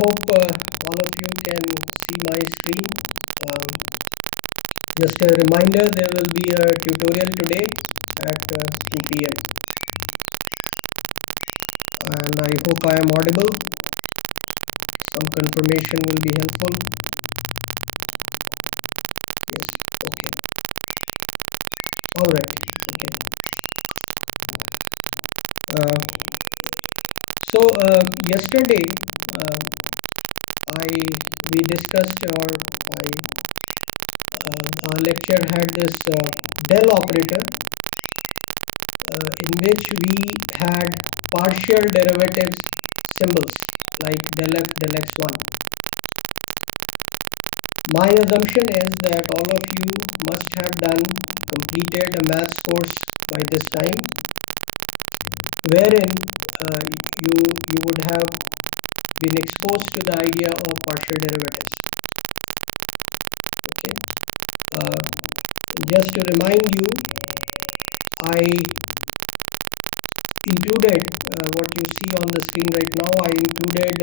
hope all of you can see my screen. Um, just a reminder, there will be a tutorial today at 2 p.m. and I hope I am audible. Some confirmation will be helpful. Yes, okay. All right, okay. Yesterday we discussed, or our lecture had this del operator in which we had partial derivatives symbols like del f, del x1. My assumption is that all of you must have completed a maths course by this time, wherein you would have been exposed to the idea of partial derivatives. Okay. Just to remind you, I included what you see on the screen right now. I included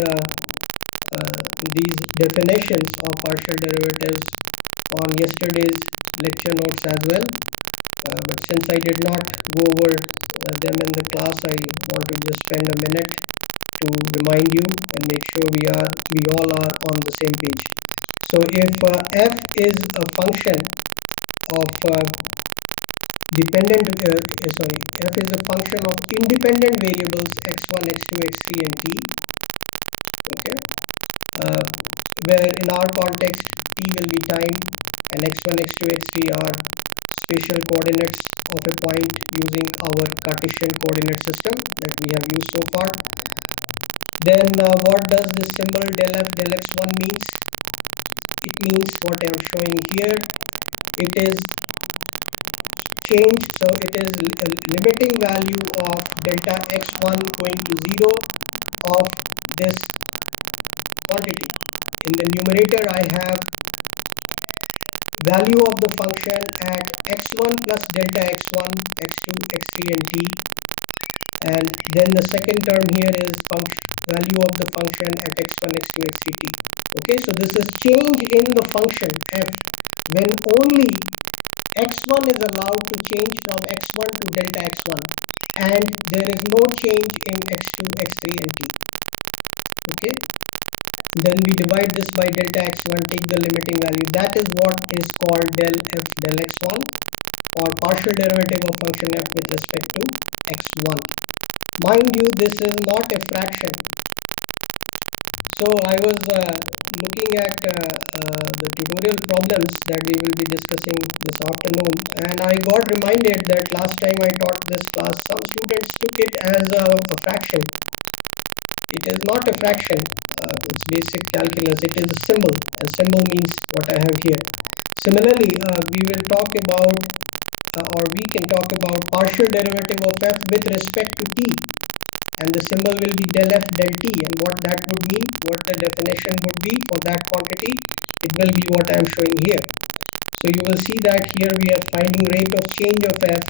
these definitions of partial derivatives on yesterday's lecture notes as well. But since I did not go over them in the class, I want to just spend a minute to remind you and make sure we all are on the same page. So if f is a function of f is a function of independent variables x1, x2, x3 and t, okay, where in our context t will be time and x1, x2, x3 are spatial coordinates of a point using our Cartesian coordinate system that we have used so far, then what does this symbol del f, del x1 means? It means what I am showing here. It is change, so it is a limiting value of delta x1 going to 0 of this quantity. In the numerator I have value of the function at x1 plus delta x1, x2, x3 and t, and then the second term here is value of the function at x1, x2, x3, t. Okay, so this is change in the function f when only x1 is allowed to change from x1 to delta x1 and there is no change in x2, x3 and t. Okay, then we divide this by delta x1, take the limiting value. That is what is called del f, del x1, or partial derivative of function f with respect to x1. Mind you, this is not a fraction. So I was looking at the tutorial problems that we will be discussing this afternoon, and I got reminded that last time I taught this class, some students took it as a fraction. It is not a fraction. It's basic calculus. It is a symbol, and symbol means what I have here. Similarly, we will talk about, or we can talk about partial derivative of f with respect to t, and the symbol will be del f, del t, and what that would mean, what the definition would be for that quantity, it will be what I am showing here. So you will see that here we are finding rate of change of f,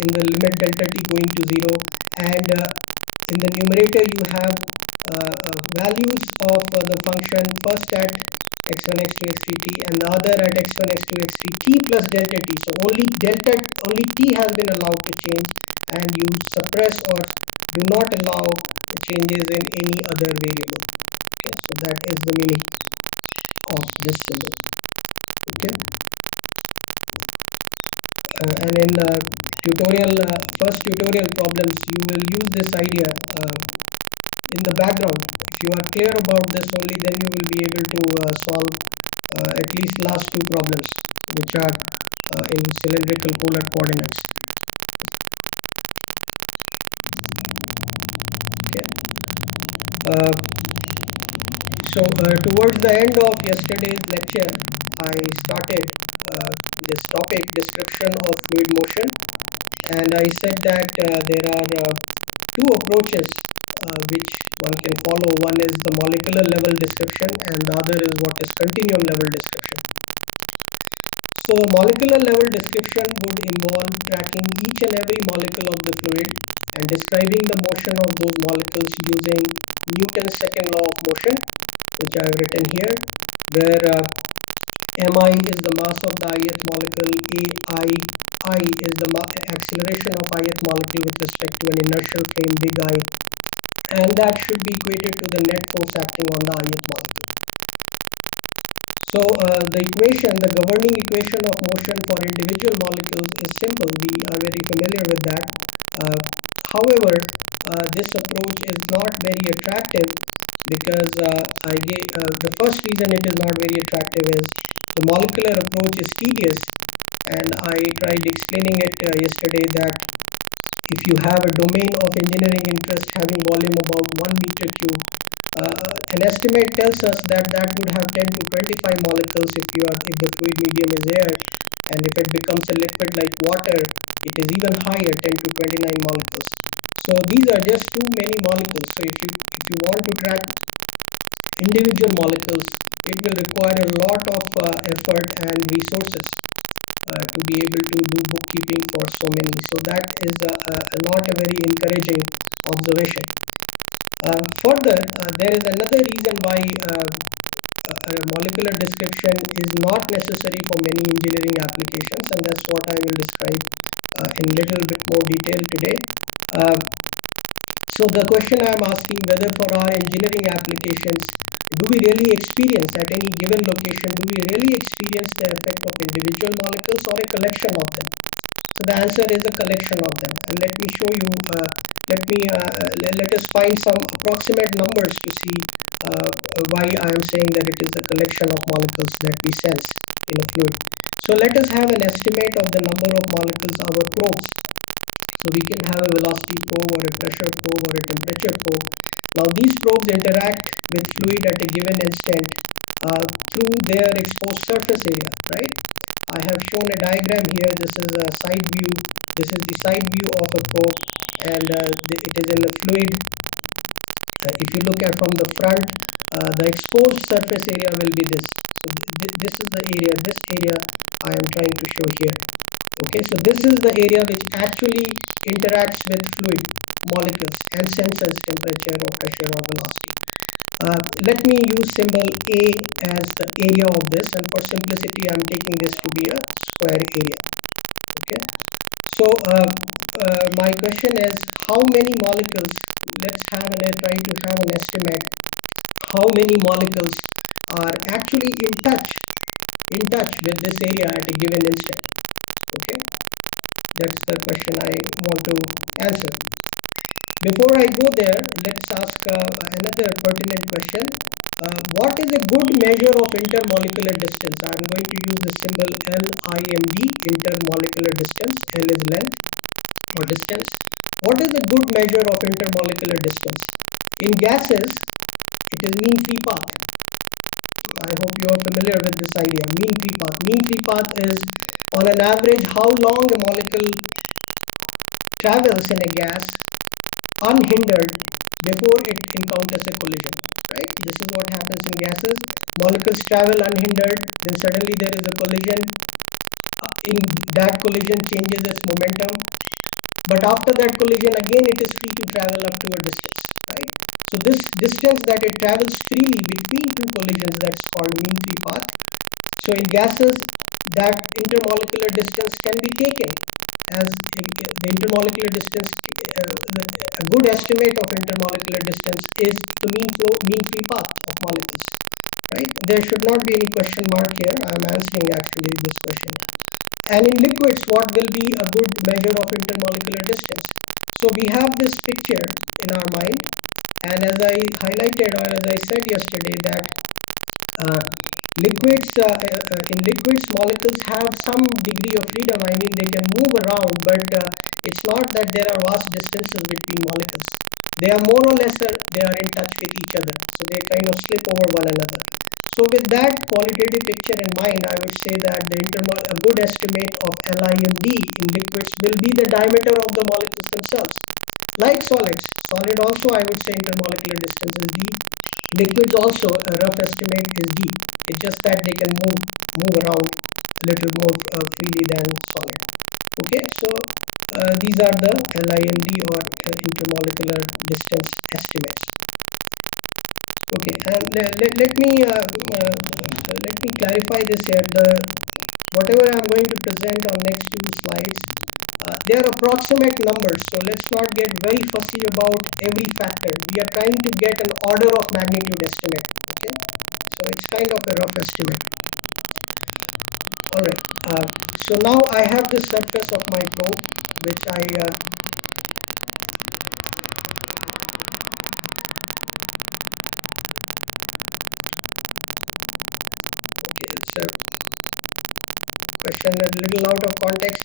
in the limit delta t going to 0, and in the numerator you have values of the function first at x1, x2, x3, t, and the other at x1, x2, x3, t plus delta t. So only t has been allowed to change, and you suppress or do not allow changes in any other variable. Okay, so that is the meaning of this symbol. Okay, and in first tutorial problems, you will use this idea in the background. If you are clear about this only, then you will be able to solve at least last two problems, which are in cylindrical polar coordinates. Okay. Towards the end of yesterday's lecture, I started this topic, description of fluid motion, and I said that there are two approaches which one can follow. One is the molecular level description, and the other is what is continuum level description. So molecular level description would involve tracking each and every molecule of the fluid and describing the motion of those molecules using Newton's second law of motion, which I have written here, where mi is the mass of the ith molecule, I is the acceleration of ith molecule with respect to an inertial frame big I, and that should be equated to the net force acting on the ith molecule. So the equation, the governing equation of motion for individual molecules is simple. We are very familiar with that. However, this approach is not very attractive because the first reason it is not very attractive is the molecular approach is tedious, and I tried explaining it yesterday that if you have a domain of engineering interest having volume about 1 meter cube, an estimate tells us that that would have 10 to 25 molecules if the fluid medium is air, and if it becomes a liquid like water, it is even higher, 10 to 29 molecules. So these are just too many molecules. So if you want to track individual molecules, it will require a lot of effort and resources to be able to do bookkeeping for so many. So that is not a very encouraging observation. Further, there is another reason why molecular description is not necessary for many engineering applications, and that's what I will describe in a little bit more detail today. So the question I am asking, whether for our engineering applications, do we really experience at any given location, do we really experience the effect of individual molecules or a collection of them? So the answer is a collection of them, and let me show you, let us find some approximate numbers to see why I am saying that it is a collection of molecules that we sense in a fluid. So let us have an estimate of the number of molecules our probes. So we can have a velocity probe or a pressure probe or a temperature probe. Now these probes interact with fluid at a given instant through their exposed surface area, right? I have shown a diagram here. This is a side view. This is the side view of a probe, and it is in the fluid. If you look at from the front, the exposed surface area will be this. So this is the area. This area I am trying to show here. Okay, so this is the area which actually interacts with fluid molecules and senses temperature or pressure or velocity. Let me use symbol A as the area of this, and for simplicity I am taking this to be a square area. Okay, so my question is, how many molecules, let's try to have an estimate how many molecules are actually in touch with this area at a given instant. Okay, that's the question I want to answer. Before I go there, let's ask another pertinent question. What is a good measure of intermolecular distance? I am going to use the symbol LIMD, intermolecular distance. L is length or distance. What is a good measure of intermolecular distance? In gases, it is mean free path. I hope you are familiar with this idea. Mean free path. Mean free path is, on an average, how long a molecule travels in a gas unhindered before it encounters a collision, right? This is what happens in gases. Molecules travel unhindered, then suddenly there is a collision. In that collision changes its momentum, but after that collision again it is free to travel up to a distance, right? So this distance that it travels freely between two collisions, that's called mean free path. So in gases, that intermolecular distance can be taken as the intermolecular distance. A good estimate of intermolecular distance is the mean free path of molecules, right? There should not be any question mark here. I am answering actually this question. And in liquids, what will be a good measure of intermolecular distance? So we have this picture in our mind, and as I highlighted, or as I said yesterday, that in liquids, molecules have some degree of freedom. I mean, they can move around, but it's not that there are vast distances between molecules. They are more or less they are in touch with each other, so they kind of slip over one another. So with that qualitative picture in mind, I would say that a good estimate of LIMD in liquids will be the diameter of the molecules themselves. Like solids, solid also I would say intermolecular distance is d. Liquids also, a rough estimate is d. It's just that they can move around a little more freely than solid. Okay, so the these are the LIMD or intermolecular distance estimates. Okay, and let me clarify this here. Whatever I'm going to present on next few slides, they are approximate numbers, so let's not get very fussy about every factor. We are trying to get an order of magnitude estimate. Okay, so it's kind of a rough estimate. All right. So now I have the surface of my probe, which it's a question a little out of context.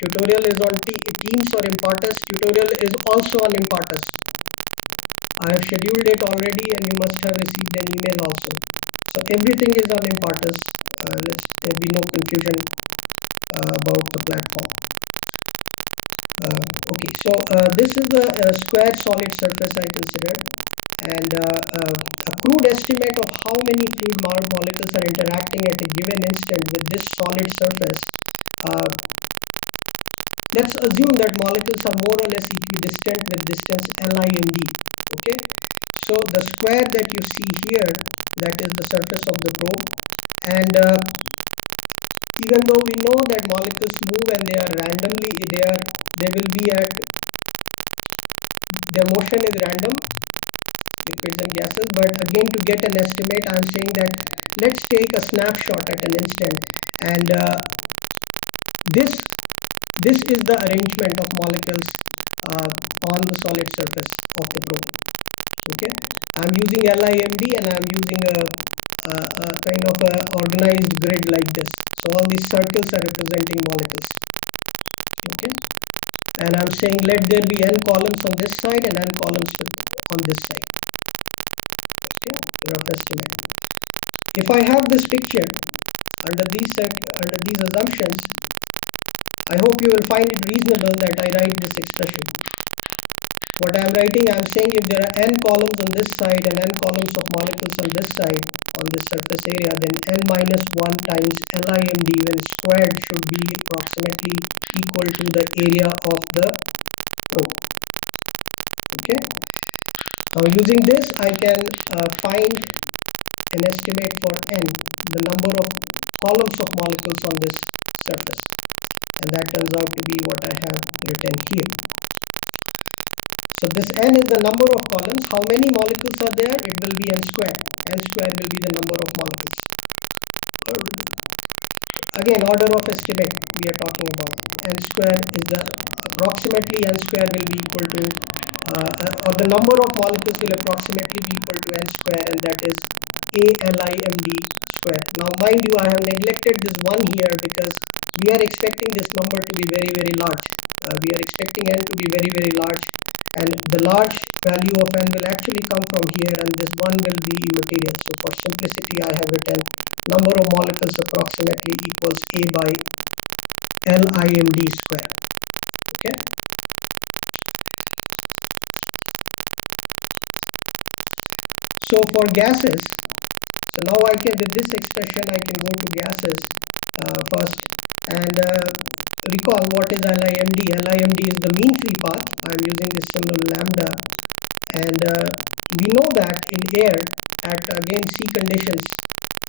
Tutorial is on Teams or Impartus. Tutorial is also on Impartus. I have scheduled it already, and you must have received an email also. So everything is on Impartus. There be no confusion about the platform. Okay, so this is the square solid surface I considered, and a crude estimate of how many fluid molecules are interacting at a given instant with this solid surface. Let's assume that molecules are more or less equidistant with distance LIMD. Okay, so the square that you see here, that is the surface of the probe, and even though we know that molecules move and they are randomly, they will be at, their motion is random, liquids and gases, but again, to get an estimate, I'm saying that let's take a snapshot at an instant, and this is the arrangement of molecules on the solid surface of the probe. Okay, I'm using LIMD and I'm using a kind of a organized grid like this. So all these circles are representing molecules. Okay, and I'm saying let there be n columns on this side and n columns on this side. Okay, rough estimate. If I have this picture under these assumptions, I hope you will find it reasonable that I write this expression. What I am writing, I am saying if there are n columns on this side and n columns of molecules on this side on this surface area, then n minus 1 times LIMD when squared should be approximately equal to the area of the probe. Okay. Now using this, I can find an estimate for n, the number of columns of molecules on this surface, and that turns out to be what I have written here. So this n is the number of columns. How many molecules are there? It will be n square. N square will be the number of molecules. Again, order of estimate we are talking about. N square is the approximately n square will be equal to or the number of molecules will approximately be equal to n square, and that is ALIMD square. Now mind you, I have neglected this 1 here because we are expecting this number to be very, very large. We are expecting n to be very, very large, and the large value of n will actually come from here, and this 1 will be immaterial. So for simplicity, I have written number of molecules approximately equals A by LIMD square. Okay. So for gases, so now I can, with this expression, I can go to gases first, and recall what is LIMD. LIMD is the mean free path. I'm using this symbol lambda, and we know that in air at again C conditions,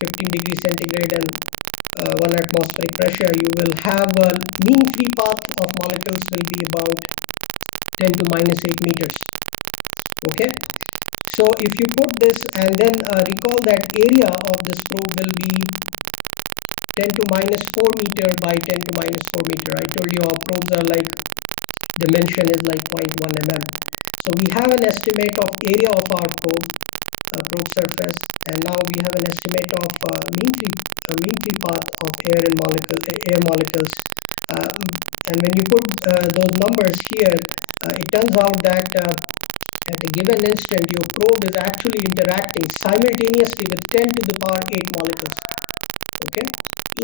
15 degrees centigrade and 1 atmospheric pressure, you will have a mean free path of molecules will be about 10 to minus 8 meters. Okay. So if you put this and then recall that area of this probe will be 10 to minus 4 meter by 10 to minus 4 meter. I told you our probes are like, dimension is like 0.1 mm. So we have an estimate of area of our probe surface, and now we have an estimate of mean free path of air molecules. And when you put those numbers here, it turns out that at a given instant, your probe is actually interacting simultaneously with 10 to the power 8 molecules. Okay,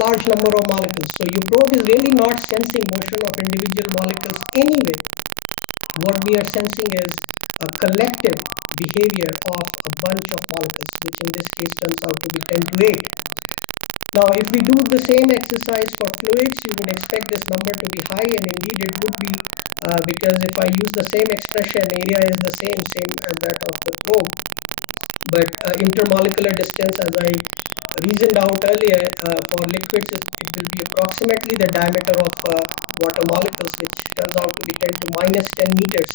large number of molecules. So your probe is really not sensing motion of individual molecules anyway. What we are sensing is a collective behavior of a bunch of molecules, which in this case turns out to be 10 to 8. Now, if we do the same exercise for fluids, you would expect this number to be high, and indeed it would be because if I use the same expression, area is the same as that of the probe, but intermolecular distance, as I reasoned out earlier, for liquids it will be approximately the diameter of water molecules, which turns out to be 10 to minus 10 meters.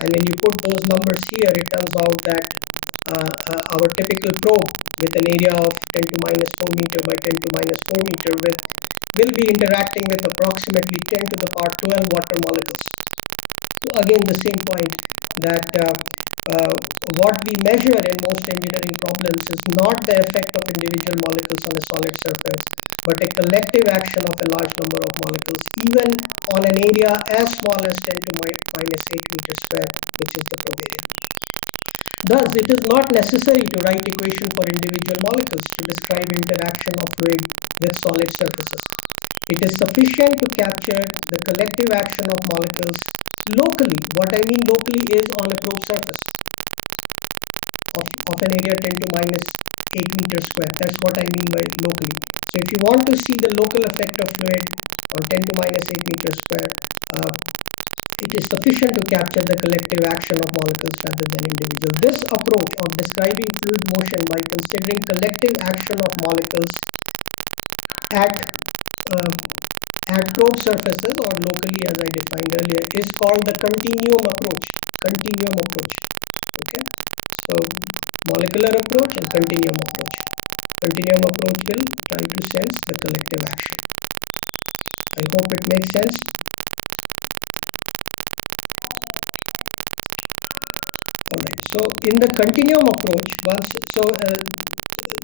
And when you put those numbers here, it turns out that our typical probe with an area of 10 to minus 4 meter by 10 to minus 4 meter will be interacting with approximately 10 to the power 12 water molecules. So again, the same point that what we measure in most engineering problems is not the effect of individual molecules on a solid surface, but a collective action of a large number of molecules, even on an area as small as 10 to minus 8 meters square, which is the probe area. Thus, it is not necessary to write equation for individual molecules to describe interaction of fluid with solid surfaces. It is sufficient to capture the collective action of molecules locally. What I mean locally is on a probe surface of an area 10 to minus 8 meters square. That's what I mean by locally. So if you want to see the local effect of fluid on 10 to minus 8 meters square, it is sufficient to capture the collective action of molecules rather than individual. This approach of describing fluid motion by considering collective action of molecules at probe surfaces, or locally as I defined earlier, is called the continuum approach. Continuum approach. Okay. So molecular approach and continuum approach. Continuum approach will try to sense the collective action. I hope it makes sense. Alright, so in the continuum approach,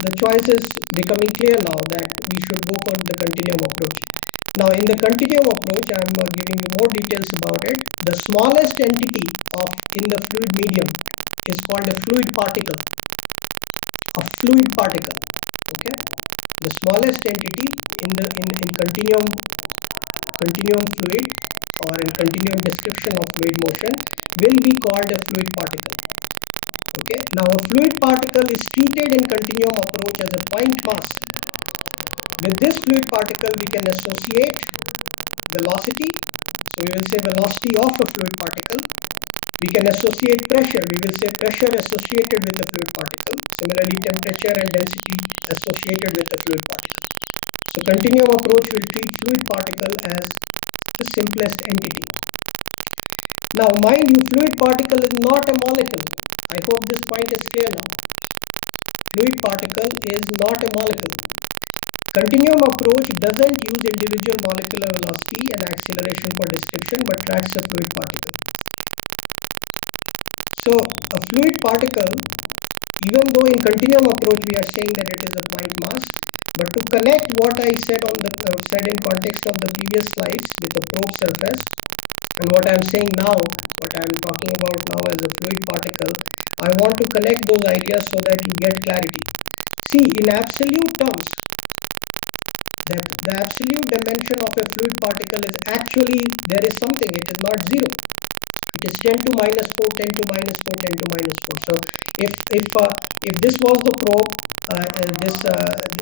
the choice is becoming clear now that we should go for the continuum approach. Now in the continuum approach, I am giving you more details about it. The smallest entity in the fluid medium is called a fluid particle. A fluid particle. Okay, the smallest entity in continuum fluid, or in continuum description of fluid motion, will be called a fluid particle. Okay, now a fluid particle is treated in continuum approach as a point mass. With this fluid particle, we can associate velocity. So we will say velocity of a fluid particle. We can associate pressure. We will say pressure associated with the fluid particle. Similarly, temperature and density associated with the fluid particle. So continuum approach will treat fluid particle as the simplest entity. Now mind you, fluid particle is not a molecule. I hope this point is clear now. Fluid particle is not a molecule. Continuum approach doesn't use individual molecular velocity and acceleration for description, but tracks a fluid particle. So a fluid particle, even though in continuum approach we are saying that it is a point mass, but to connect what I said in context of the previous slides with the probe surface, and what I am saying now, what I am talking about now as a fluid particle, I want to connect those ideas so that you get clarity. See, in absolute terms, that the absolute dimension of a fluid particle is actually, there is something, it is not 0. It is 10 to minus 4, 10 to minus 4, 10 to minus 4. So if this was the probe,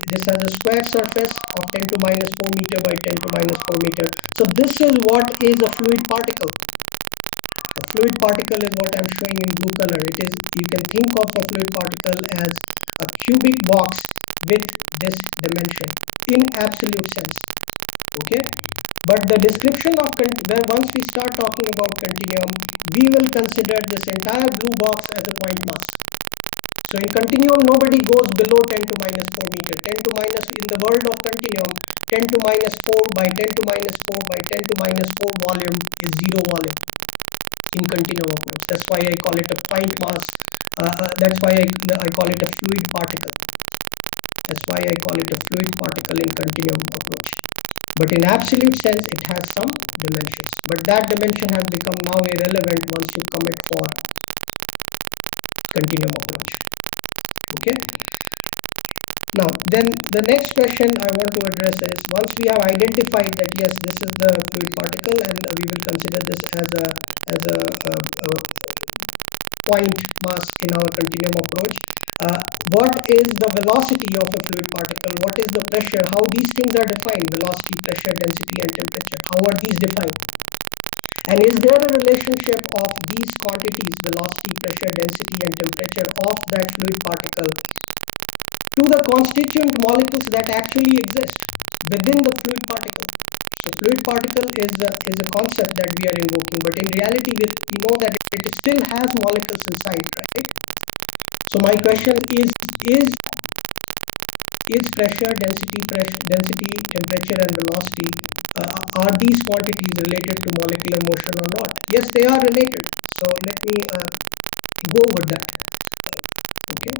this has a square surface of 10 to minus 4 meter by 10 to minus 4 meter. So this is what is a fluid particle. A fluid particle is what I am showing in blue color. It is, you can think of a fluid particle as a cubic box with this dimension in absolute sense. Okay, but the description of once we start talking about continuum, we will consider this entire blue box as a point mass. So in continuum, nobody goes below 10 to minus 4 meter. 10 to minus, in the world of continuum, 10 to minus 4 by 10 to minus 4 by 10 to minus 4 volume is 0 volume in continuum approach. That's why I call it a point mass. That's why I call it a fluid particle. That's why I call it a fluid particle in continuum approach. But in absolute sense, it has some dimensions. But that dimension has become now irrelevant once you commit for continuum approach. Okay. Now, then the next question I want to address is, once we have identified that yes, this is the fluid particle, and we will consider this as a point mass in our continuum approach. What is the velocity of a fluid particle? What is the pressure? How these things are defined? Velocity, pressure, density, and temperature. How are these defined? And is there a relationship of these quantities, velocity, pressure, density, and temperature of that fluid particle to the constituent molecules that actually exist within the fluid particle? So fluid particle is a concept that we are invoking, but in reality we know that it still has molecules inside, right? So my question is pressure, density, temperature, and velocity, are these quantities related to molecular motion or not? Yes, they are related. So let me go over that. Okay,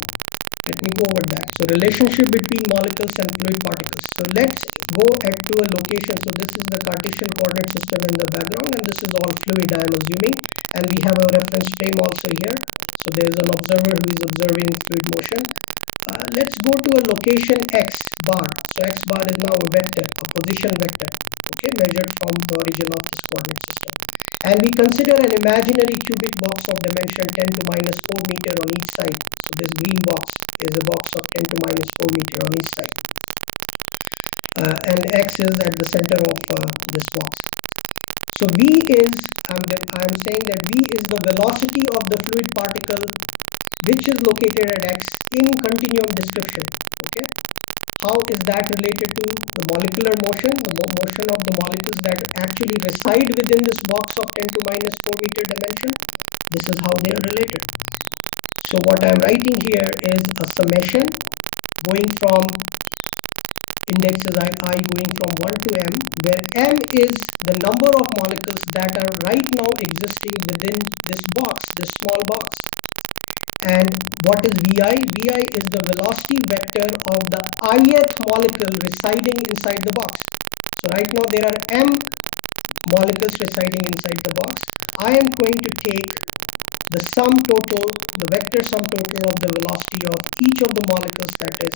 let me go over that. So relationship between molecules and fluid particles. So let's go to a location. So this is the Cartesian coordinate system in the background, and this is all fluid, I am assuming, and we have a reference frame also here. So there is an observer who is observing fluid motion. Let's go to a location x bar. So x bar is now a vector, a position vector, okay, measured from the origin of this coordinate system. And we consider an imaginary cubic box of dimension 10 to minus 4 meter on each side. So this green box is a box of 10 to minus 4 meter on each side. And x is at the center of this box. So v is, I'm saying that v is the velocity of the fluid particle which is located at x in continuum description. Okay, how is that related to the molecular motion, the motion of the molecules that actually reside within this box of 10 to minus 4 meter dimension? This is how they are related. So what I am writing here is a summation going from indexes I going from 1 to m, where m is the number of molecules that are right now existing within this box, this small box. And what is vi? Vi is the velocity vector of the ith molecule residing inside the box. So right now there are m molecules residing inside the box. I am going to take the sum total, the vector sum total of the velocity of each of the molecules that is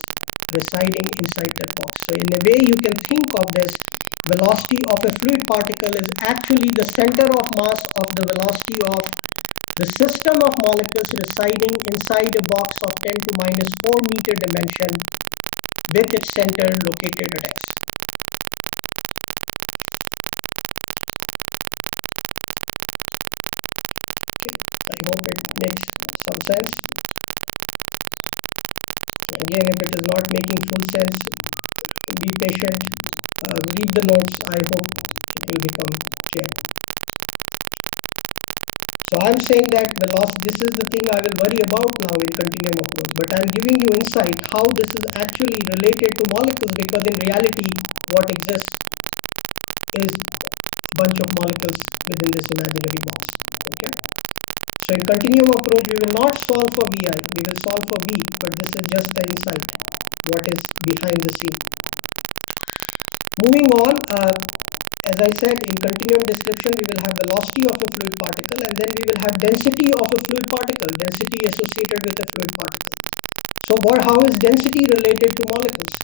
residing inside that box. So in a way you can think of this velocity of a fluid particle is actually the center of mass of the velocity of the system of molecules residing inside a box of 10 to minus 4 meter dimension with its center located at x. Okay. I hope it makes some sense. Again, if it is not making full sense, be patient, read the notes. I hope it will become clear. So I am saying that velocity, this is the thing I will worry about now in continuum approach, but I am giving you insight how this is actually related to molecules, because in reality what exists is a bunch of molecules within this imaginary box. Okay. So in continuum approach we will not solve for vi, we will solve for v, but this is just the insight, what is behind the scene. Moving on, as I said, in continuum description we will have velocity of a fluid particle, and then we will have density of a fluid particle, density associated with a fluid particle. So how is density related to molecules?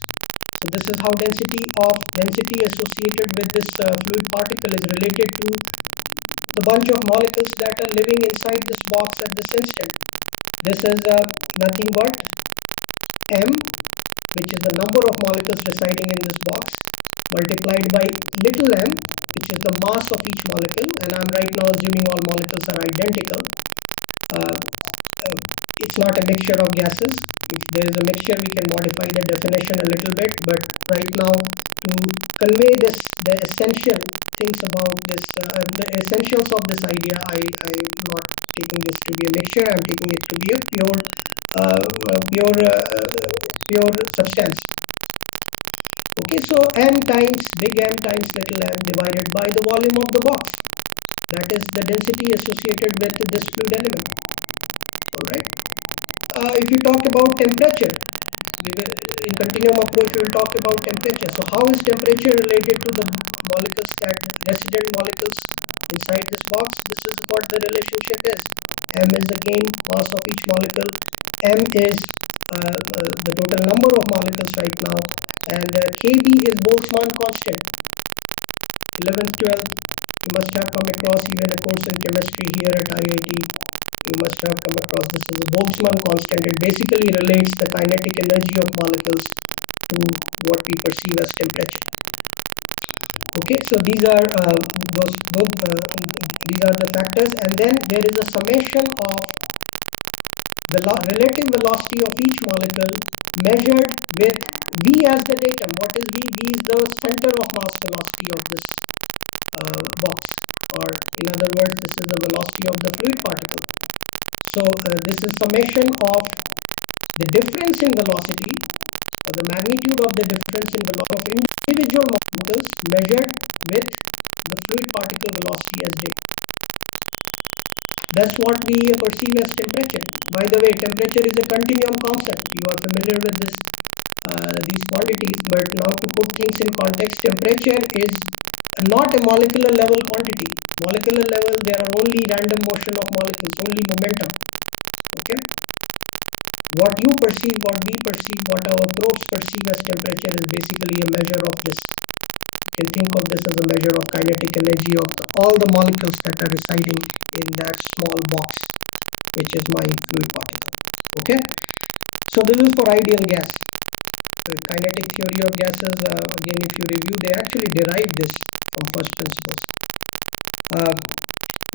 So this is how density associated with this fluid particle is related to the bunch of molecules that are living inside this box at this instant. This is nothing but m, which is the number of molecules residing in this box, multiplied by little m, which is the mass of each molecule, and I'm right now assuming all molecules are identical. It's not a mixture of gases. If there is a mixture, we can modify the definition a little bit, but right now to convey the essential things about this, the essentials of this idea, I'm not taking this to be a mixture, I'm taking it to be a pure substance. Okay, so m times big M times little m divided by the volume of the box. That is the density associated with this fluid element. Alright. If you talk about temperature, in continuum approach we will talk about temperature. So how is temperature related to the molecules, that resident molecules inside this box? This is what the relationship is. M is again mass of each molecule. M is the total number of molecules right now, and Kb is Boltzmann constant. 11th, 12th, you must have come across, even a course in chemistry here at IIT, you must have come across this is a Boltzmann constant. It basically relates the kinetic energy of molecules to what we perceive as temperature. Okay, so these are these are the factors, and then there is a summation of the relative velocity of each molecule measured with V as the datum. What is V? V is the center of mass velocity of this box, or in other words, this is the velocity of the fluid particle. So this is summation of the difference in velocity, or the magnitude of the difference in velocity of individual molecules measured with the fluid particle velocity as datum. That's what we perceive as temperature. By the way, temperature is a continuum concept. You are familiar with this, these quantities, but now to put things in context, temperature is not a molecular level quantity. Molecular level, there are only random motion of molecules, only momentum. Okay? What you perceive, what we perceive, what our probes perceive as temperature is basically a measure of this. You can think of this as a measure of kinetic energy of all the molecules that are residing in that small box, which is my fluid particle. Okay, so this is for ideal gas. The kinetic theory of gases, again, if you review, they actually derive this from first principles.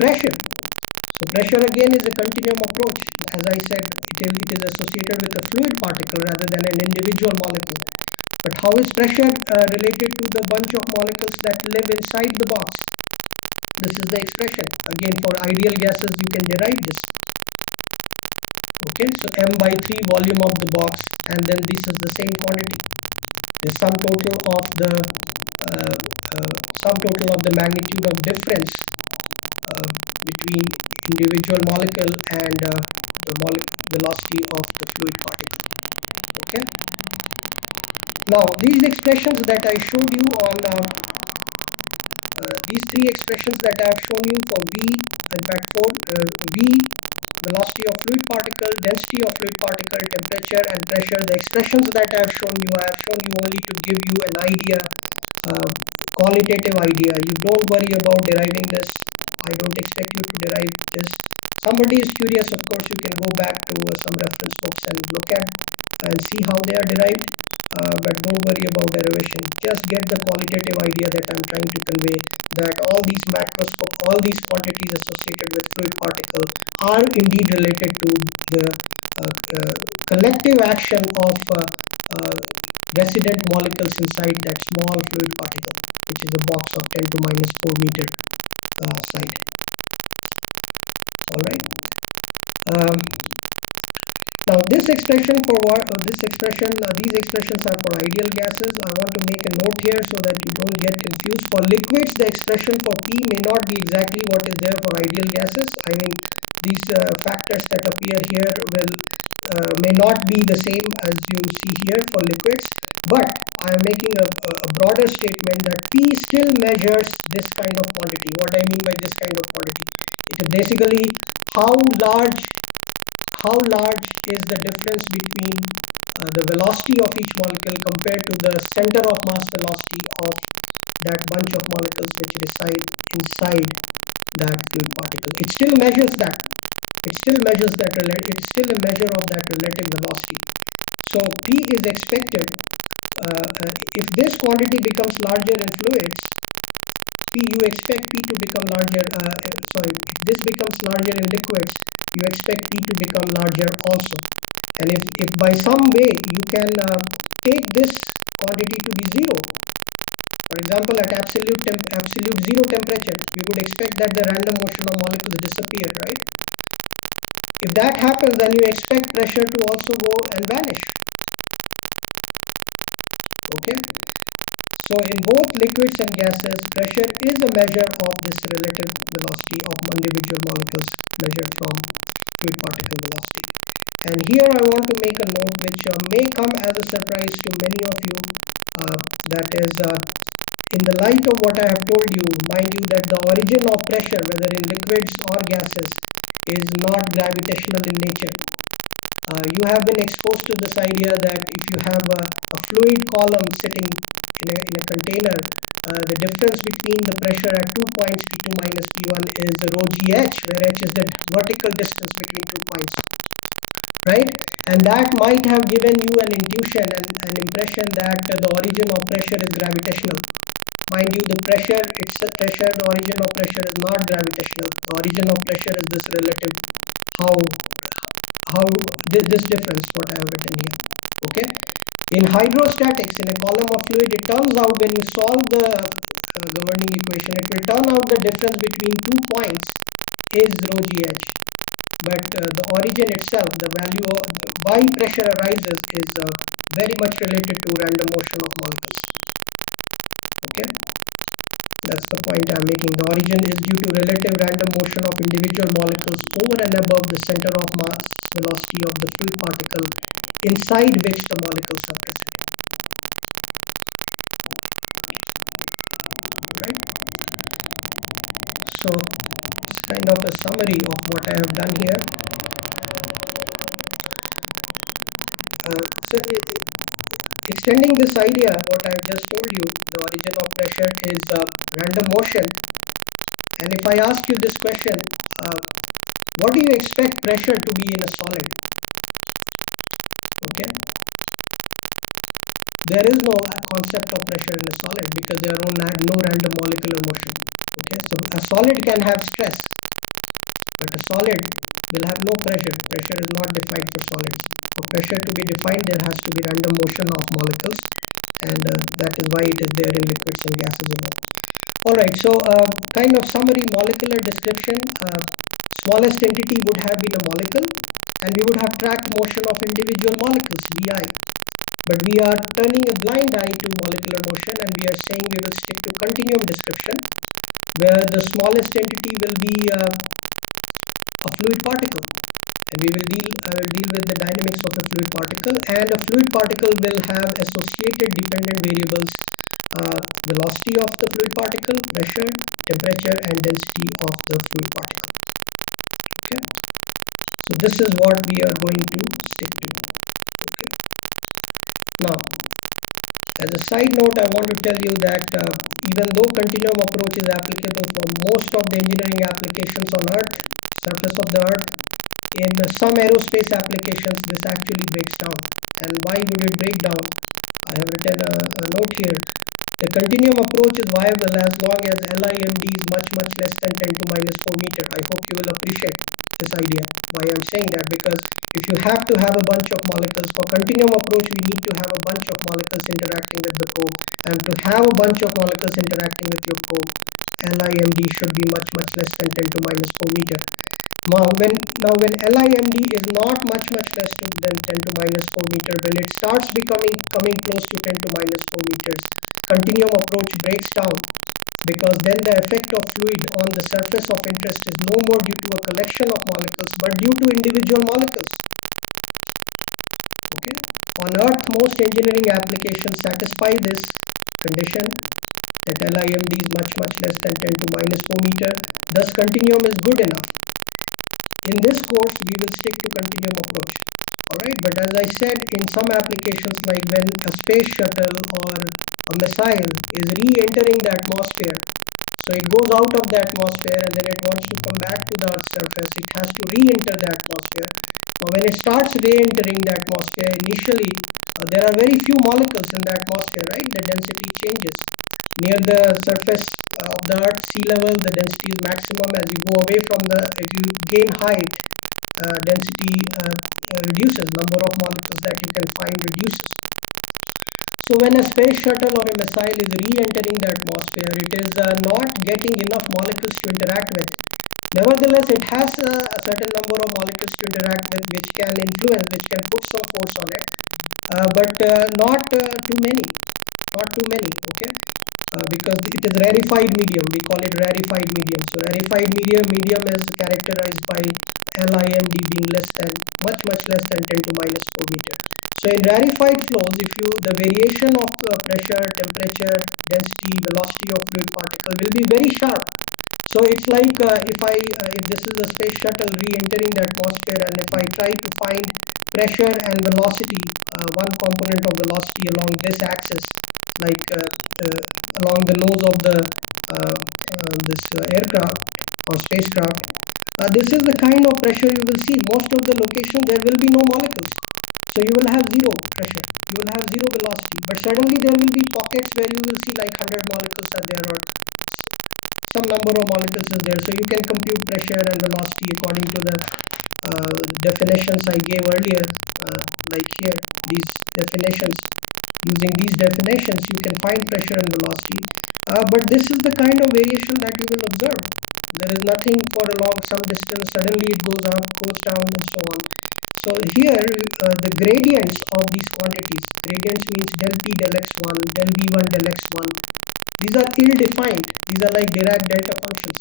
Pressure. So pressure again is a continuum approach. As I said, it is associated with a fluid particle rather than an individual molecule. But how is pressure related to the bunch of molecules that live inside the box? This is the expression. Again, for ideal gases, you can derive this. Okay, so m/3 volume of the box, and then this is the same quantity. The sum total of the magnitude of difference between individual molecule and the velocity of the fluid particle. Okay. Now these expressions that I showed you on these three expressions that I have shown you for V, in fact for V, velocity of fluid particle, density of fluid particle, temperature and pressure, the expressions that I have shown you only to give you an idea, qualitative idea. You don't worry about deriving this. I don't expect you to derive this. Somebody is curious, of course, you can go back to some reference books and look at and see how they are derived. But don't worry about derivation. Just get the qualitative idea that I'm trying to convey, that all these quantities associated with fluid particle are indeed related to the collective action of resident molecules inside that small fluid particle, which is a box of 10 to minus 4 meter side. All right. Now this expression for these expressions are for ideal gases. I want to make a note here so that you don't get confused. For liquids, the expression for P may not be exactly what is there for ideal gases. I mean, these factors that appear here may not be the same as you see here for liquids, but I am making a broader statement that P still measures this kind of quantity. What I mean by this kind of quantity, it is basically how large is the difference between the velocity of each molecule compared to the center of mass velocity of that bunch of molecules which reside inside that fluid particle. It still measures that. It's still a measure of that relative velocity. So P is expected, if this quantity becomes larger in fluids, you expect P to become larger, if this becomes larger in liquids, you expect P to become larger also. And if by some way you can take this quantity to be zero, for example at absolute zero temperature, you would expect that the random motion of molecules disappear, right? If that happens, then you expect pressure to also go and vanish. Okay? So in both liquids and gases, pressure is a measure of this relative velocity of individual molecules measured from fluid particle velocity. And here I want to make a note which may come as a surprise to many of you, that is, in the light of what I have told you, mind you that the origin of pressure, whether in liquids or gases, is not gravitational in nature. You have been exposed to this idea that if you have a fluid column sitting in a container, the difference between the pressure at 2 points, P2 minus P1, is rho gh, where h is the vertical distance between 2 points, right? And that might have given you an intuition and an impression that the origin of pressure is gravitational. Mind you, the pressure, it's a pressure, the origin of pressure is not gravitational. The origin of pressure is this relative, how this difference, what I have written here. Okay. In hydrostatics, in a column of fluid, it turns out when you solve the governing equation, it will turn out the difference between 2 points is rho gh. But the origin itself, the value of why pressure arises, is very much related to random motion of molecules. Okay, that's the point I'm making. The origin is due to relative random motion of individual molecules over and above the center of mass velocity of the fluid particle inside which the molecules are present. Right? So it's kind of a summary of what I have done here. So extending this idea, what I have just told you, the origin of pressure is random motion. And if I ask you this question, what do you expect pressure to be in a solid? Okay. There is no concept of pressure in a solid because there are no random molecular motion. Okay. So a solid can have stress, but a solid will have no pressure. Pressure is not defined for solids. For pressure to be defined, there has to be random motion of molecules, and that is why it is there in liquids and gases alone. Alright, so kind of summary molecular description. Smallest entity would have been a molecule, and we would have tracked motion of individual molecules, VI. But we are turning a blind eye to molecular motion, and we are saying we will stick to continuum description, where the smallest entity will be a fluid particle, and we will deal with the dynamics of a fluid particle, and a fluid particle will have associated dependent variables, velocity of the fluid particle, pressure, temperature, and density of the fluid particle. Okay, so this is what we are going to stick to. Okay, now as a side note, I want to tell you that even though continuum approach is applicable for most of the engineering applications on Earth, surface of the Earth, in some aerospace applications this actually breaks down. And why would it break down? I have written a note here. The continuum approach is viable as long as LIMD is much less than 10 to minus 4 meter. I hope you will appreciate this idea. Why I'm saying that? Because if you have to have a bunch of molecules, for continuum approach we need to have a bunch of molecules interacting with the probe, and to have a bunch of molecules interacting with your probe, LIMD should be much less than 10 to minus 4 meter. Now when LIMD is not much less than 10 to minus 4 meter, when it starts coming close to 10 to minus 4 meters, continuum approach breaks down, because then the effect of fluid on the surface of interest is no more due to a collection of molecules but due to individual molecules. Okay, on Earth most engineering applications satisfy this condition, that LIMD is much less than 10 to minus 4 meter, thus continuum is good enough. In this course we will stick to continuum approach. Alright, but as I said, in some applications like when a space shuttle or a missile is re-entering the atmosphere, so it goes out of the atmosphere and then it wants to come back to the Earth's surface, it has to re-enter the atmosphere. Now when it starts re-entering the atmosphere, initially there are very few molecules in the atmosphere, right? The density changes. Near the surface of the Earth, sea level, the density is maximum. As you go away from as you gain height, density reduces, number of molecules that you can find reduces. So when a space shuttle or a missile is re-entering the atmosphere, it is not getting enough molecules to interact with. Nevertheless, it has a certain number of molecules to interact with, which can influence, which can put some force on it, but not too many, okay? Because it is rarefied medium, we call it rarefied medium. So rarefied medium is characterized by LIMD being much less than 10 to minus 4 meter. So in rarefied flows, the variation of pressure, temperature, density, velocity of fluid particle will be very sharp. So it's like if this is a space shuttle re-entering the atmosphere, and if I try to find pressure and velocity, one component of velocity along this axis, like along the nose of the this aircraft or spacecraft, this is the kind of pressure you will see. Most of the locations there will be no molecules, so you will have zero pressure, you will have zero velocity, but suddenly there will be pockets where you will see like 100 molecules are there, or some number of molecules is there. So you can compute pressure and velocity according to the definitions I gave earlier, like here, these definitions. Using these definitions, you can find pressure and velocity. But this is the kind of variation that you will observe. There is nothing for along some distance, suddenly it goes up, goes down, and so on. So here, the gradients of these quantities, gradients means del P del x1, del V1 del x1, these are ill-defined. These are like Dirac delta functions.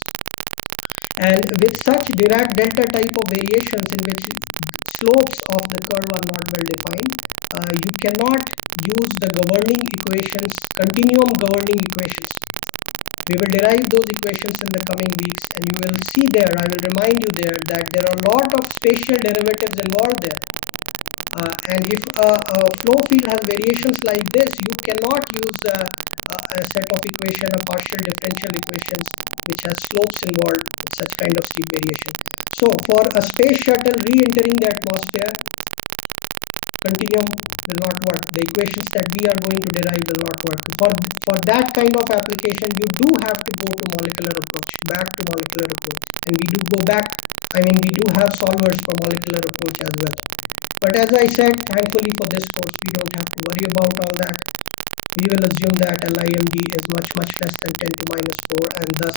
And with such Dirac delta type of variations in which slopes of the curve are not well defined, you cannot use the governing equations, continuum governing equations. We will derive those equations in the coming weeks, and you will see there, I will remind you there, that there are a lot of spatial derivatives involved there. And if a flow field has variations like this, you cannot use a set of equation, a partial differential equations which has slopes involved with such kind of steep variation. So for a space shuttle re-entering the atmosphere, continuum will not work. The equations that we are going to derive will not work. For that kind of application, you do have to go to molecular approach, back to molecular approach. And we do go back, we do have solvers for molecular approach as well. But as I said, thankfully for this course, we don't have to worry about all that. We will assume that LIMD is much less than 10 to minus 4, and thus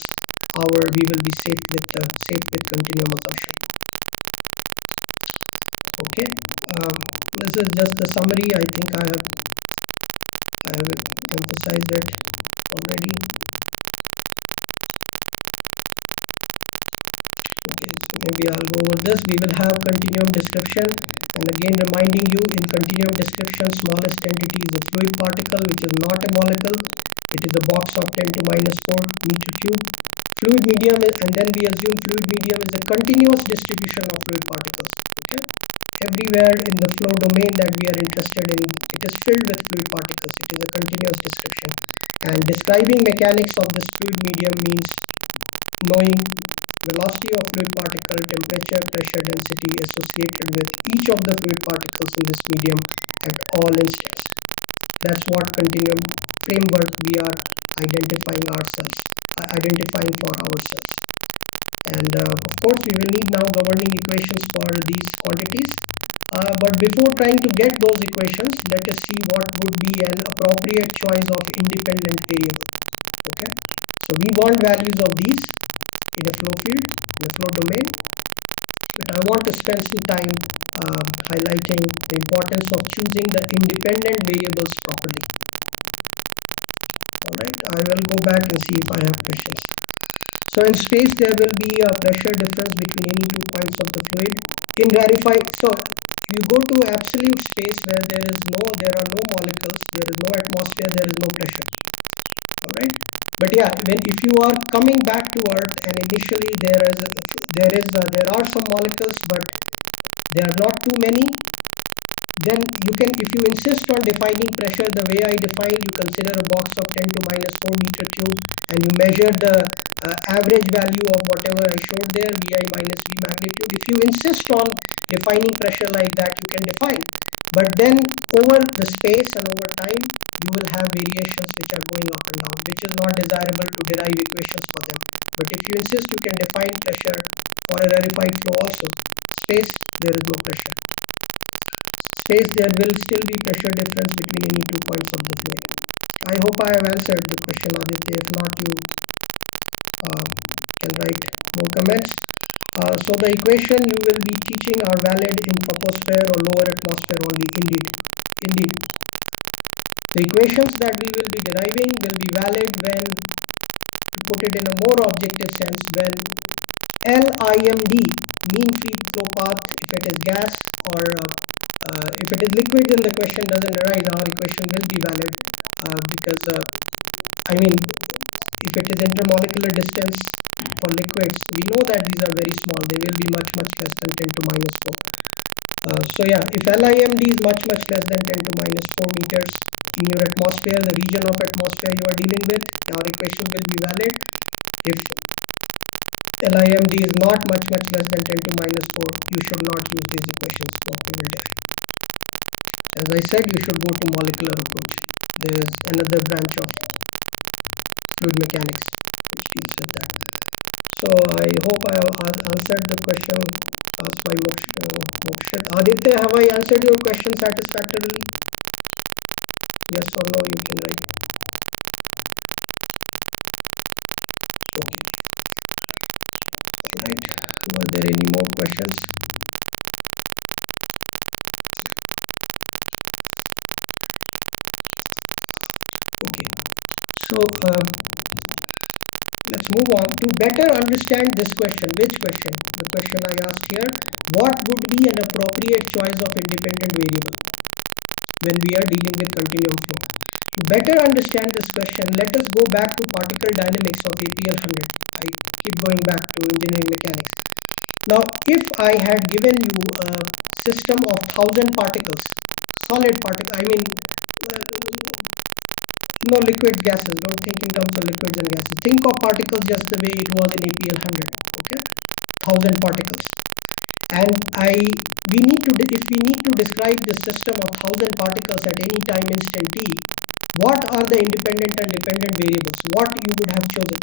we will be safe with continuum assumption. Okay, this is just the summary. I think I have emphasized it already. Okay, so maybe I'll go over this. We will have continuum description, and again reminding you, in continuum description, smallest entity is a fluid particle, which is not a molecule. It is a box of 10 to minus 4 meter cube. Fluid medium is, and then we assume fluid medium is a continuous distribution of fluid particles. Okay, everywhere in the flow domain that we are interested in, it is filled with fluid particles. It is a continuous description, and describing mechanics of this fluid medium means knowing velocity of fluid particle, temperature, pressure, density associated with each of the fluid particles in this medium at all instants. That's what continuum framework we are identifying for ourselves. And of course, we will need now governing equations for these quantities. But before trying to get those equations, let us see what would be an appropriate choice of independent variable. Okay, so we want values of these in a flow field, in a flow domain, but I want to spend some time highlighting the importance of choosing the independent variables properly. Alright, I will go back and see if I have questions. So in space, there will be a pressure difference between any 2 points of the fluid. In rarefied, so you go to absolute space where there are no molecules, there is no atmosphere, there is no pressure. Alright, but yeah, if you are coming back to Earth and initially there are some molecules, but there are not too many, then you can, if you insist on defining pressure the way I defined, you consider a box of 10 to minus 4 meter cube, and you measure the average value of whatever I showed there, Vi minus V magnitude. If you insist on defining pressure like that, you can define. But then over the space and over time, you will have variations which are going up and down, which is not desirable to derive equations for them. But if you insist, you can define pressure for a rarefied flow also. Space, there is no pressure. Space, there will still be pressure difference between any 2 points of the fluid. I hope I have answered the question, Aditya. If not, you can write more comments. So the equation you will be teaching are valid in troposphere or lower atmosphere only. Indeed. The equations that we will be deriving will be valid when, to put it in a more objective sense, when LIMD, mean free flow path, if it is gas, or if it is liquid, then the question doesn't arise. Our equation will be valid because if it is intermolecular distance for liquids, we know that these are very small. They will be much less than 10 to minus 4. So yeah, if LIMD is much less than 10 to minus 4 meters in your atmosphere, the region of atmosphere you are dealing with, our equation will be valid. If LIMD is not much less than 10 to minus 4, you should not use these equations for we will derive. As I said, you should go to molecular approach. is another branch of fluid mechanics which deals with that. So I hope I have answered the question asked by Mokshit. Aditya, have I answered your question satisfactorily? Yes or no, you can write. Okay. Alright. Were there any more questions? Okay. So let's move on to better understand this question. Which question? The question I asked here. What would be an appropriate choice of independent variable when we are dealing with continuum flow? To better understand this question, let us go back to particle dynamics of APL 100. I keep going back to engineering mechanics. Now, if I had given you a system of 1000 particles, solid particles, I mean, no liquids, gases, don't think in terms of liquids and gases. Think of particles just the way it was in APL 100, okay? 1000 particles. And if we need to describe the system of 1000 particles at any time instant t, what are the independent and dependent variables? What you would have chosen?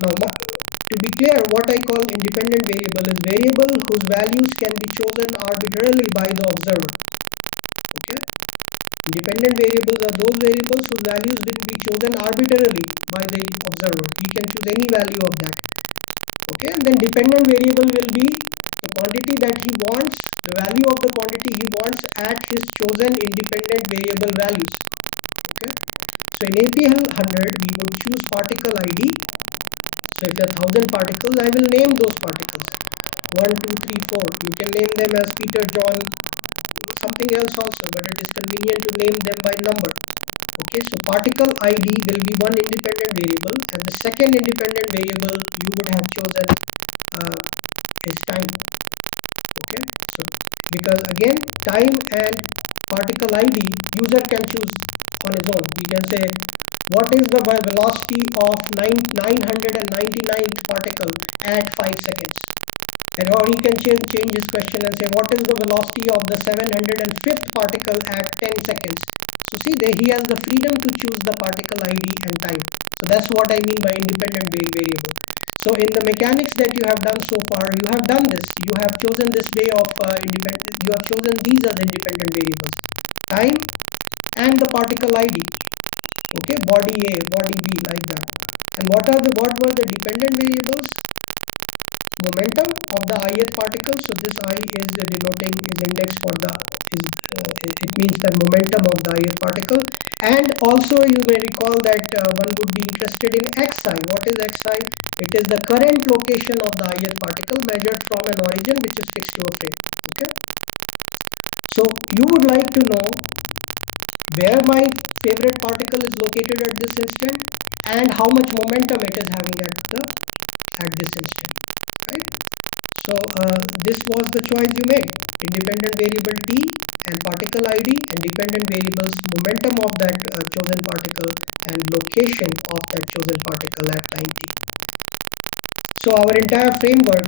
Now, to be clear, what I call independent variable is variable whose values can be chosen arbitrarily by the observer. Okay? Independent variables are those variables whose values will be chosen arbitrarily by the observer. He can choose any value of that. Okay? And then dependent variable will be the quantity that he wants, the value of the quantity he wants at his chosen independent variable values. Okay? So in APL 100, we would choose particle ID. So if there are 1000 particles, I will name those particles. 1, 2, 3, 4. You can name them as Peter, John, something else also, but it is convenient to name them by number. Okay, so particle ID will be one independent variable, and the second independent variable you would have chosen is time. Okay, so because again, time and particle ID, user can choose on his own. He can say, what is the velocity of 999th particle at 5 seconds? And or he can change his question and say, what is the velocity of the 705th particle at 10 seconds? So see, he has the freedom to choose the particle ID and time. So that's what I mean by independent variable. So in the mechanics that you have done so far, you have done this. You have chosen this way of independent. You have chosen these as independent variables: time and the particle ID. Okay, body A, body B, like that. And what were the dependent variables? Momentum of the ith particle. So this I is index for the it means that momentum of the ith particle. And also you may recall that one would be interested in xi. What is xi? It is the current location of the ith particle measured from an origin which is fixed to a frame. Okay. So you would like to know where my favorite particle is located at this instant and how much momentum it is having at this instant. Right? So this was the choice you made: independent variable t and particle ID, and dependent variables momentum of that chosen particle and location of that chosen particle at time t. So our entire framework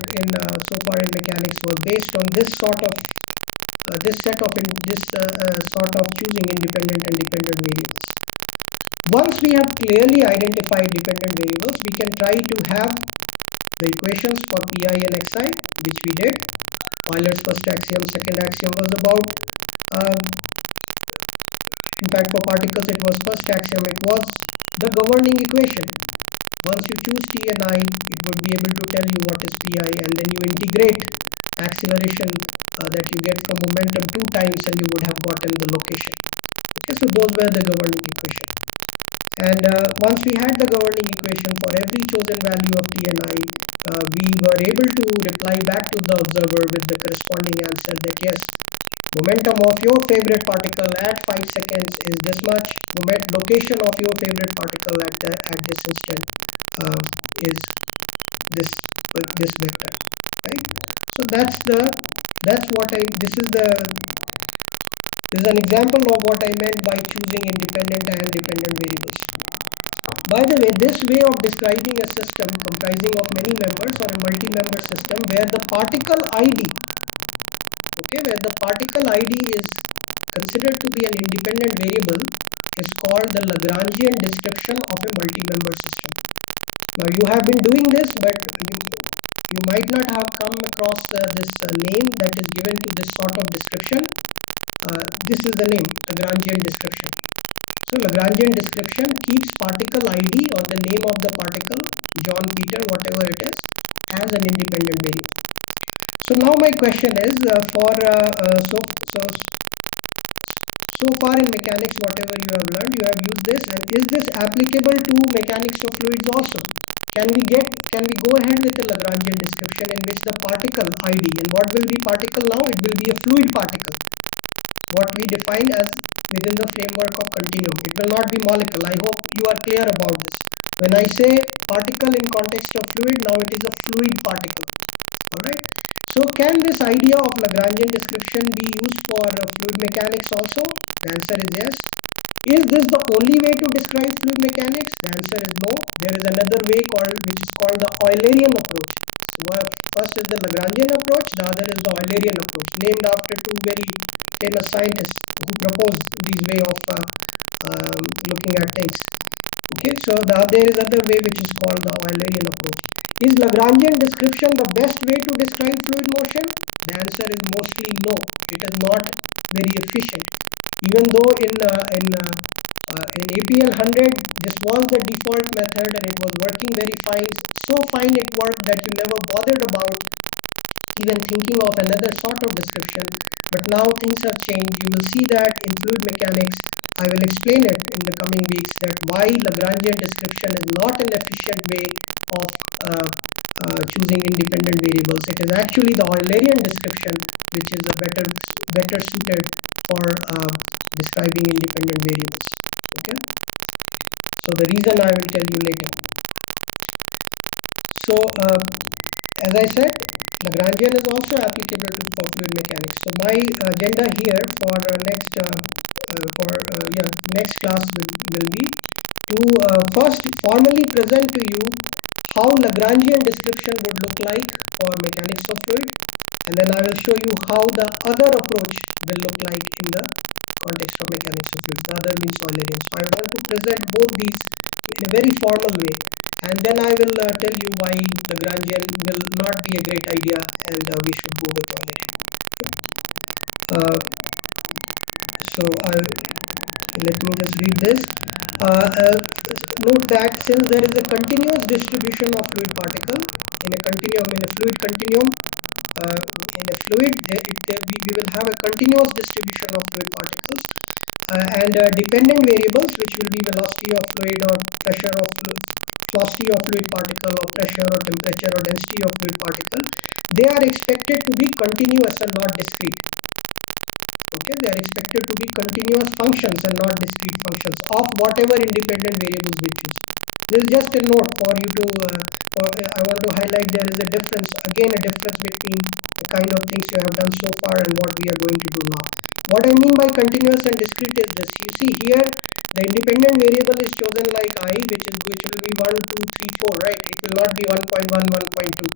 so far in mechanics was based on this sort of choosing independent and dependent variables. Once we have clearly identified dependent variables, we can try to have the equations for Pi and Xi, which we did. Euler's first axiom, second axiom was about, in fact for particles it was first axiom, it was the governing equation. Once you choose T and I, it would be able to tell you what is Pi, and then you integrate acceleration that you get from momentum 2 times and you would have gotten the location. Okay, so those were the governing equation. And once we had the governing equation for every chosen value of T and I, we were able to reply back to the observer with the corresponding answer that yes, momentum of your favorite particle at 5 seconds is this much, location of your favorite particle at this instant is this vector, right? So this is an example of what I meant by choosing independent and dependent variables. By the way, this way of describing a system comprising of many members or a multi-member system where the particle ID, is considered to be an independent variable, is called called the Lagrangian description of a multi-member system. Now you have been doing this, but you might not have come across this name that is given to this sort of description. This is the name, Lagrangian description. So Lagrangian description keeps particle ID or the name of the particle, John, Peter, whatever it is, as an independent variable. So now my question is, so far in mechanics, whatever you have learned, you have used this, and is this applicable to mechanics of fluids also? Can we go ahead with the Lagrangian description in which the particle ID, and what will be particle now? It will be a fluid particle, what we define as within the framework of continuum. It will not be molecule. I hope you are clear about this. When I say particle in context of fluid, now it is a fluid particle. Alright. So can this idea of Lagrangian description be used for fluid mechanics also? The answer is yes. Is this the only way to describe fluid mechanics? The answer is no. There is another way which is called the Eulerian approach. So first is the Lagrangian approach, the other is the Eulerian approach, named after two very famous scientists who proposed this way of looking at things. Okay, so there is another way which is called the Eulerian approach. Is Lagrangian description the best way to describe fluid motion? The answer is mostly no. It is not very efficient. Even though in APL 100 this was the default method and it was working very fine, so fine it worked that you never bothered about even thinking of another sort of description. But now things have changed. You will see that in fluid mechanics. I will explain it in the coming weeks that why Lagrangian description is not an efficient way of choosing independent variables. It is actually the Eulerian description which is a better suited for describing independent variables. Okay. So the reason I will tell you later. So as I said, Lagrangian is also applicable to for fluid mechanics. So my agenda here for next class will be to first formally present to you how Lagrangian description would look like for mechanics of fluid, and then I will show you how the other approach will look like in the context of mechanics of fluid. The other means Eulerian. So I want to present both these in a very formal way, and then I will tell you why Lagrangian will not be a great idea and we should go with Eulerian. Let me just read this. Note that since there is a continuous distribution of fluid particle in a continuum, in a fluid continuum, in a fluid, we will have a continuous distribution of fluid particles and dependent variables, which will be velocity of fluid or pressure of velocity of fluid particle or pressure or temperature or density of fluid particle. They are expected to be continuous and not discrete. Okay, they are expected to be continuous functions and not discrete functions of whatever independent variables we choose. This is just a note for you to, I want to highlight there is a difference, again a difference between the kind of things you have done so far and what we are going to do now. What I mean by continuous and discrete is this. You see here, the independent variable is chosen like I, which will be 1, 2, 3, 4, right? It will not be 1.1, 1.2.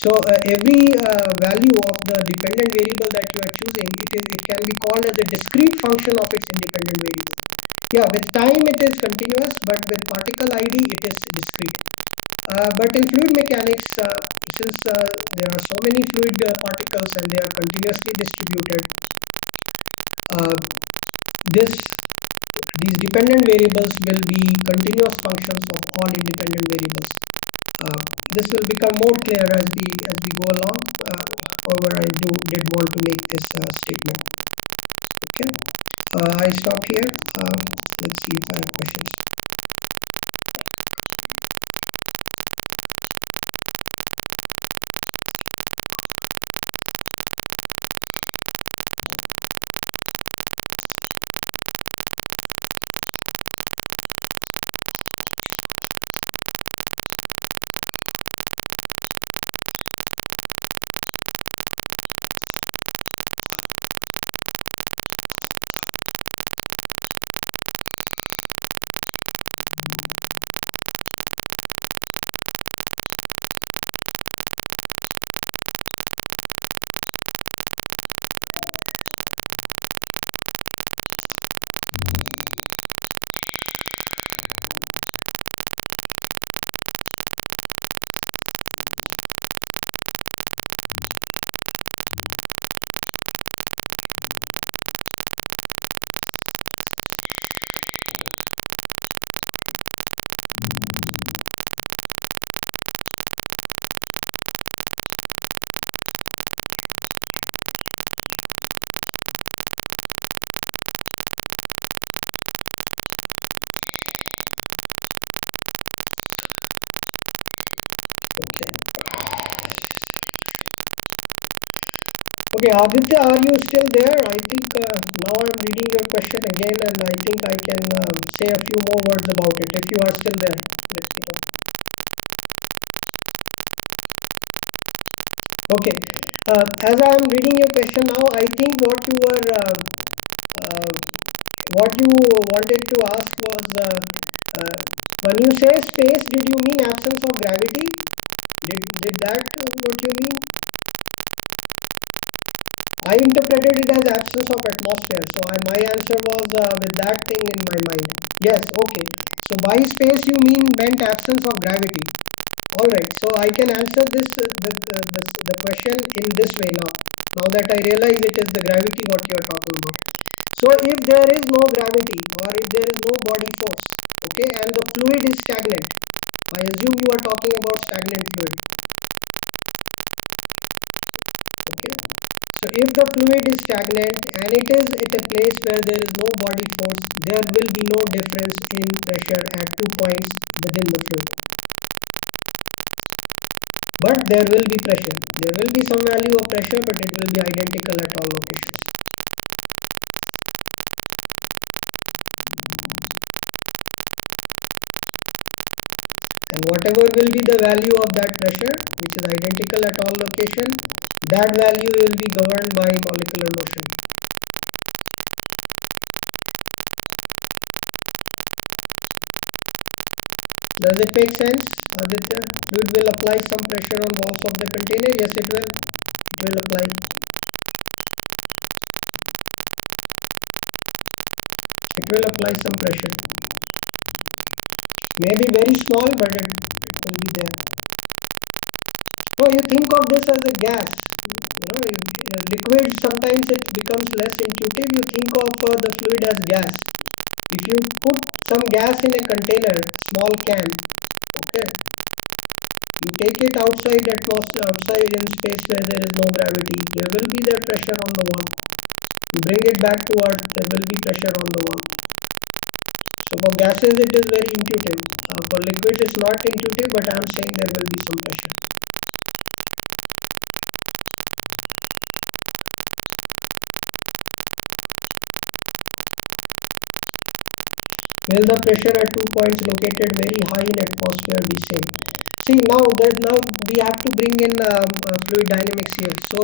So every value of the dependent variable that you are choosing, it can be called as a discrete function of its independent variable. Yeah, with time it is continuous, but with particle ID it is discrete. But in fluid mechanics, since there are so many fluid particles and they are continuously distributed, these dependent variables will be continuous functions of all independent variables. This will become more clear as we go along. However, I did want to make this statement. Okay, I stop here. Let's see if I have questions. Okay, Aditya, are you still there? I think now I'm reading your question again, and I think I can say a few more words about it. If you are still there, let me know. Okay, as I am reading your question now, I think what you wanted to ask was when you say space, did you mean absence of gravity? Did that what you mean? I interpreted it as absence of atmosphere, so my answer was with that thing in my mind. Yes, okay. So by space you meant absence of gravity. All right. So I can answer the question in this way now. Now that I realize it is the gravity what you are talking about. So if there is no gravity or if there is no body force, okay, and the fluid is stagnant, I assume you are talking about stagnant fluid. Okay. So if the fluid is stagnant and it is at a place where there is no body force, there will be no difference in pressure at 2 points within the fluid. But there will be pressure. There will be some value of pressure, but it will be identical at all locations. And whatever will be the value of that pressure, which is identical at all locations, that value will be governed by molecular motion. Does it make sense, Aditya? Fluid will apply some pressure on walls of the container. Yes, it will. It will apply. It will apply some pressure. Maybe very small, but it will be there. So you think of this as a gas. Liquid, sometimes it becomes less intuitive. You think of the fluid as gas. If you put some gas in a container, small can, okay, you take it outside in space where there is no gravity, there will be that pressure on the wall. You bring it back to earth, there will be pressure on the wall. So for gases it is very intuitive. For liquids it's not intuitive, but I am saying there will be some pressure. Will the pressure at 2 points located very high in atmosphere be same? See, now we have to bring in fluid dynamics here. So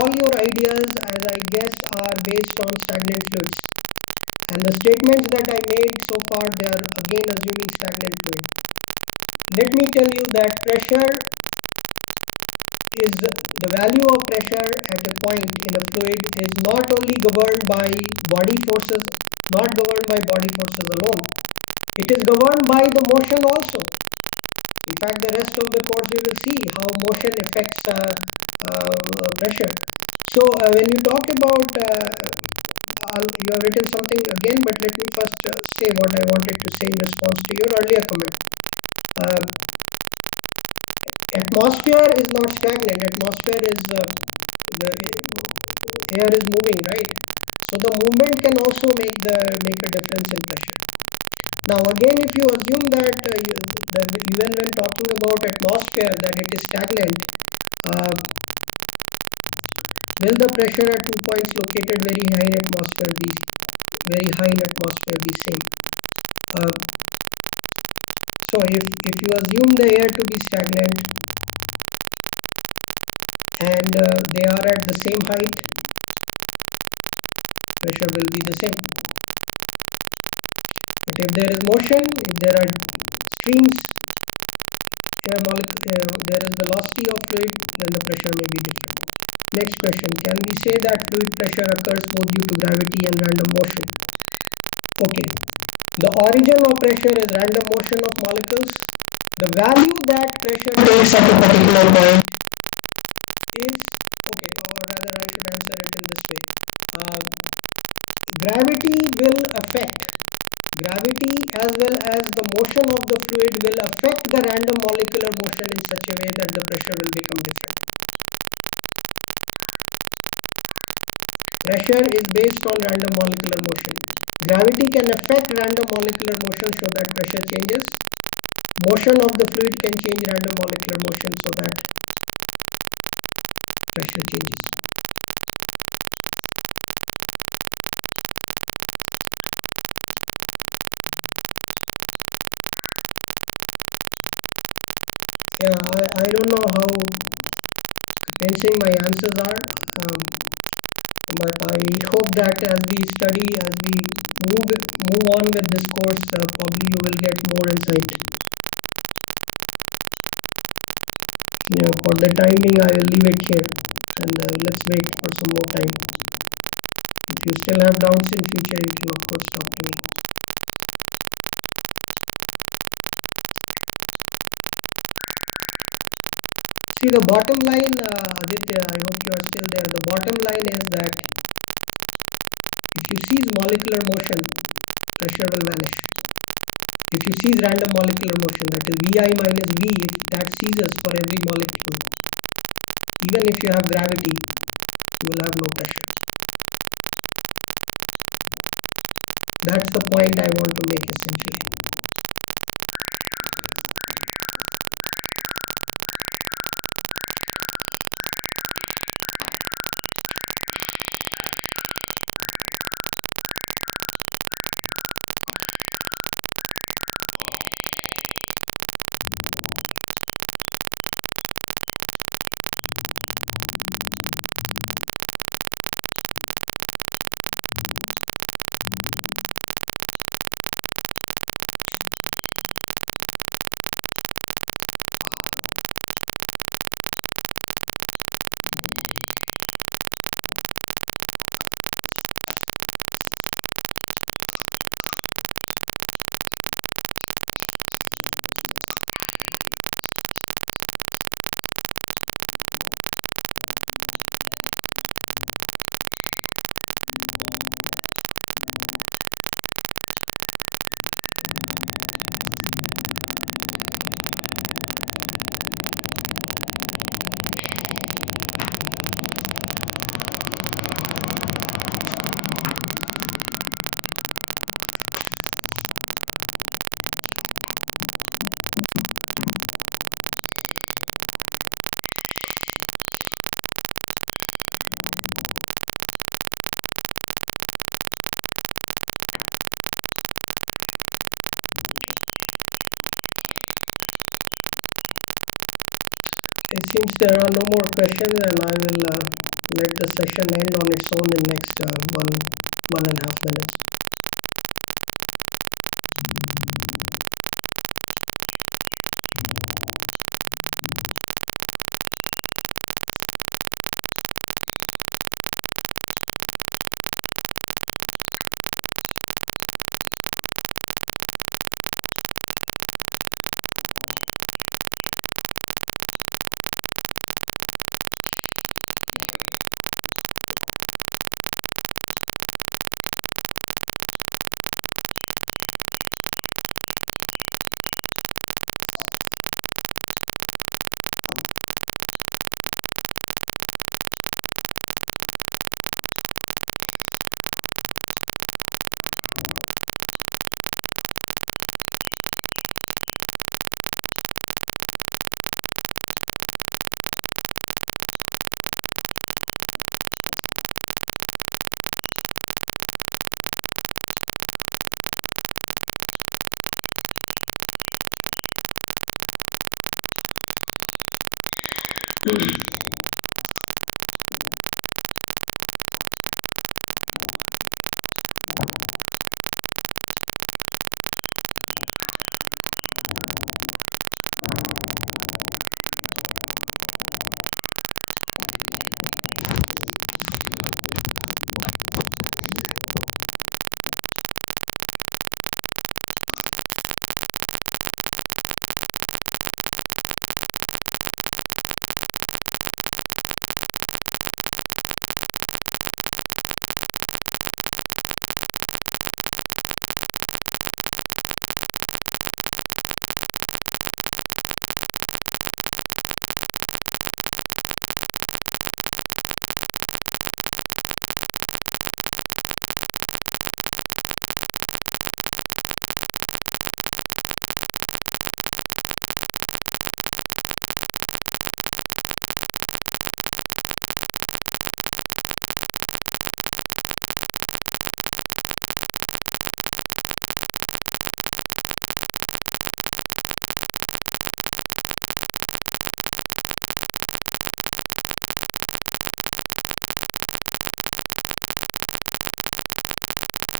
all your ideas, as I guess, are based on stagnant fluids, and the statements that I made so far, they are again assuming stagnant fluid. Let me tell you that pressure is the value of pressure at a point in a fluid is not only governed by body forces, not governed by body forces alone. It is governed by the motion also. In fact, the rest of the course you will see how motion affects pressure. So when you talk about, you have written something again, but let me first say what I wanted to say in response to your earlier comment. Atmosphere is not stagnant. Atmosphere is the air is moving, right? So the movement can also make a difference in pressure. Now again, if you assume that even when talking about atmosphere that it is stagnant, will the pressure at 2 points located very high in atmosphere be same? So if you assume the air to be stagnant and they are at the same height, pressure will be the same. But if there is motion, if there are streams, there is velocity of fluid, then the pressure may be different. Next question, can we say that fluid pressure occurs both due to gravity and random motion? Okay, the origin of pressure is random motion of molecules. The value that pressure takes at a particular point is, okay, or rather I should answer it in this way. Gravity will affect, gravity as well as the motion of the fluid will affect the random molecular motion in such a way that the pressure will become different. Pressure is based on random molecular motion. Gravity can affect random molecular motion so that pressure changes. Motion of the fluid can change random molecular motion so that pressure changes. sensing my answers are. But I hope that as we study, as we move on with this course, probably you will get more insight. Yeah, for the time being, I will leave it here, and let's wait for some more time. If you still have doubts in future, you can of course talk to me. See, the bottom line, Aditya, I hope you are still there. The bottom line is that if you cease molecular motion, pressure will vanish. If you cease random molecular motion, that is Vi minus V, if that ceases for every molecule, even if you have gravity, you will have no pressure. That's the point I want to make essentially. It seems there are no more questions, and I will let the session end on its own in next 1.5 minutes.